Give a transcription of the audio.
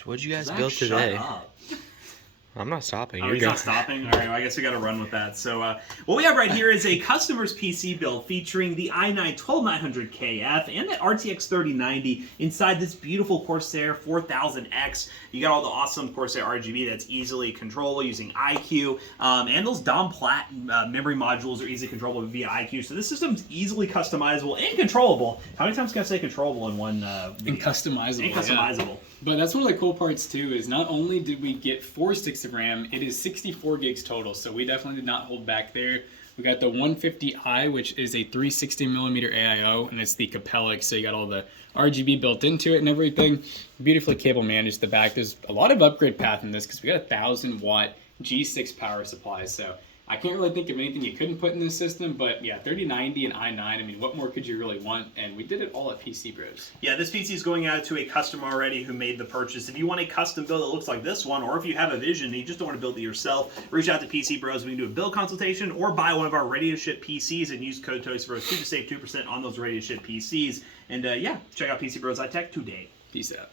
So what'd you guys Zach, build today? Shut up. I'm not stopping. Oh, You're he's not stopping? All right, well, I guess we got to run with that. So what we have right here is a customer's PC build featuring the i9-12900KF and the RTX 3090 inside this beautiful Corsair 4000X. You got all the awesome Corsair RGB that's easily controllable using iQOO, and those DOM plat memory modules are easily controllable via iQOO. So this system's easily customizable and controllable. How many times can I say controllable in one video? And customizable. And customizable. Yeah. But that's one of the cool parts too, is not only did we get 4 sticks of RAM, it is 64 gigs total, so we definitely did not hold back there. We got the 150i, which is a 360mm AIO, and it's the Capellix, so you got all the RGB built into it and everything. Beautifully cable managed the back. There's a lot of upgrade path in this because we got a 1000-watt G6 power supply, so I can't really think of anything you couldn't put in this system, but yeah, 3090 and i9, I mean, what more could you really want? And we did it all at PC Bros. Yeah, this PC is going out to a customer already who made the purchase. If you want a custom build that looks like this one, or if you have a vision and you just don't want to build it yourself, reach out to PC Bros. We can do a build consultation or buy one of our ready to ship PCs and use code TOASTBROS2 to save 2% on those ready to ship PCs. And yeah, check out PC Bros iTech today. Peace out.